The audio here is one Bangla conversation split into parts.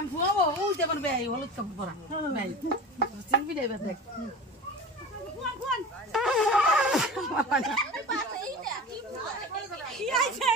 শ্যাম্পু হবো ওই যেমন বেয়াই হলুদ কাপড় পরা নাই চিনবি না এবার দেখ কি আছে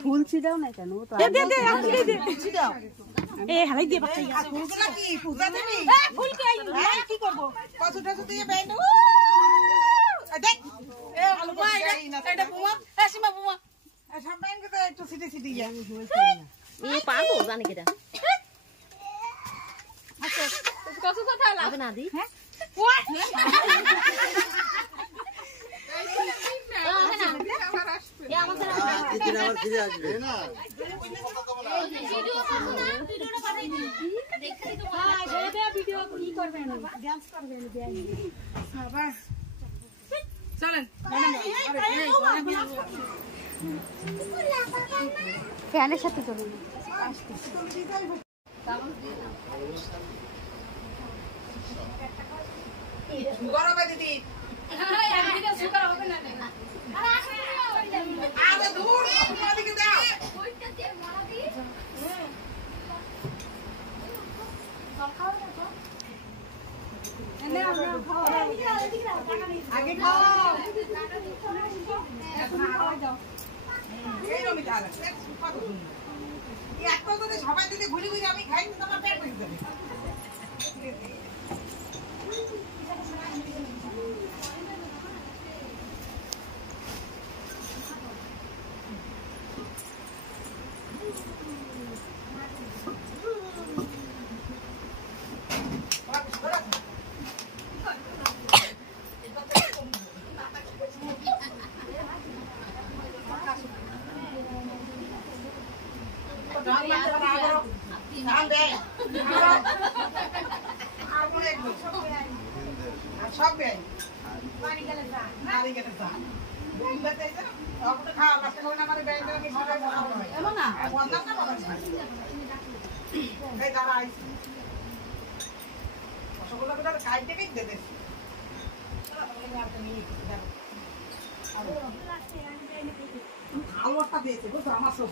ফুল ছিটাও না কেন হালাই দিয়ে কি করবো একটু সিটি সিটি পারবো জানি কেটা কত কথা লাগবে না দি হ্যাঁ ফ্যানের সাথে চলুন গরমে দিদি সুগার হবে না আরে দূর ওদিকে দাও ওইটা দিয়ে মারা দি খাও না তো এনে আমরা খাও আগে খাও এখন আওয়াজ দাও এই রমি দাও এই একটা তো সবাই যদি ভুলি ভুলি আমি খাই তো আমার পেট ভরে যাবে আলোটা দিয়েছে বুঝছো আমার সব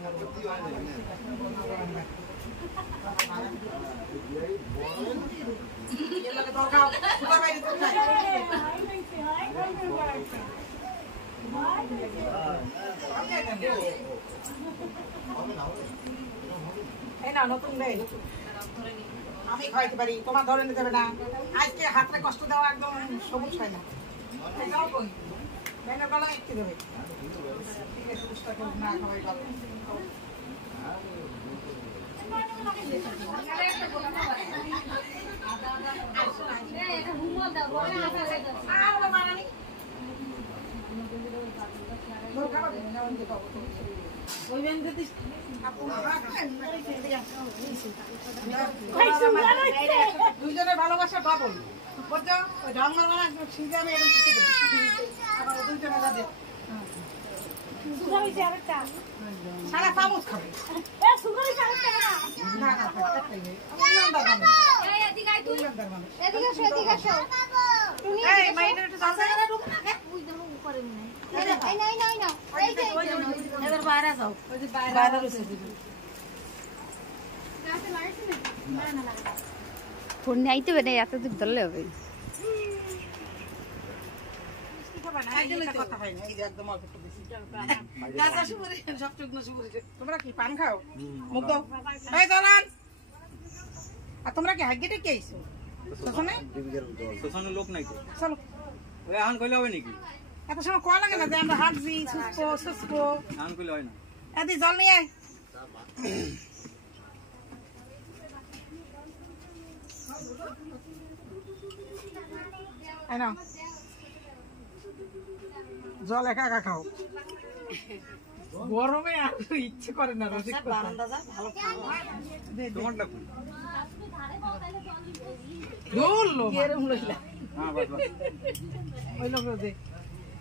নতুন নেই আমি খাইতে পারি তোমার ধরে নিতে হবে না আজকে হাতে কষ্ট দেওয়া একদম সবুজ হয় না বেলা একটু দেবে না খাওয়াই ভালো দুজনে ভালোবাসা পাবো বুঝছো ওই ঢঙ্গর মানে সিজে আমি এরকম শিখে আবার দুজনে যাবে সারা চামচ খাবে না বাইরে যাও বাইরে ফোন নিয়ে আইতে হবে না, এত দূর ধরলে হবে। তোমরা কি পান খাও? আর তোমরা কি হাগিয়ে টেকে আইছো? শ্মশানের লোক নাই তো, চলো এখন কইলে হবে নাকি? এত সময় কোয়া লাগে না যে আমরা হাঁটছি সুস্থ এখন কইলে হয় না। এদি জল নিয়ে আয়। আয় নাও, জল একা একা খাও, গরমে আর ইচ্ছে করে না। তোমারটা কোন?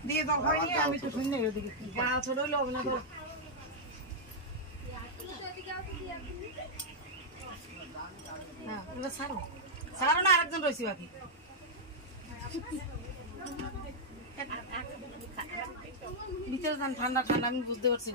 দিয়ে দাও হয়নি, আমি তো শুনি ওদিকে গাছ ছোট হবে না তো। সারো না, আরেকজন রয়েছি বাকি। ভিতরে ঠান্ডা ঠান্ডা আমি বুঝতে পারছি।